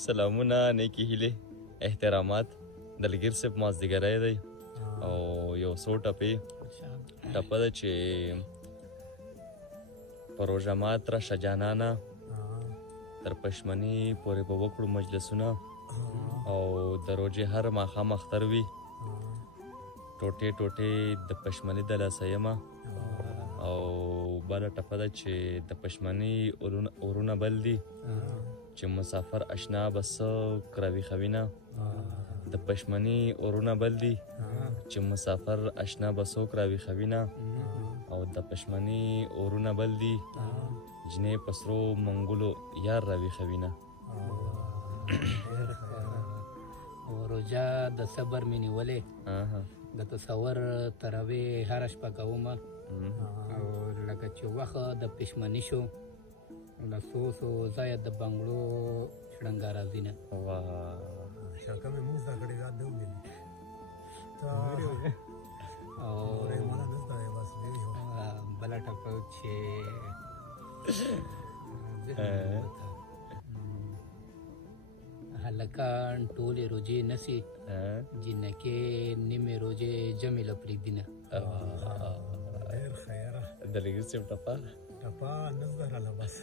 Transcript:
سلامونه، نیکی هیلې، احترامات. دلګیر صاحب مازدیګری دی او یو څو ټپې ټپه ده چې په روژه مات راشه جانانه تر پشمني پورې به وکړو مجلسونه او د روژې هر ماښام اختر وي ټوټې ټوټې د پشمني د لاسه یمه او بله ټپه ده چې د پشمني اورونه بل دي چې مسافر اشنا به څه کراویښه وینه د پشمني اورونه بل دي چې مسافر اشنا به څوک راویښه وینه او د پشمني اورونه بل دي جنې په سرو منګولو یار راویښه وینه. روژه د صبر مې نیولې د تصور تراوې هره شپه کومه او لکه چې وخت د پشمني شو له څو څو ځایه د بنګړو شړنګا راځي نه شاکه مې موږ زده کړې یاد نه ویلي بله ټپه چې هلکان ټولې روژې نسي جنکې نیمې روژې جمې له پرېږدي نه. ډېر خیره دلګیر صاحب ټپه نه زده راله بس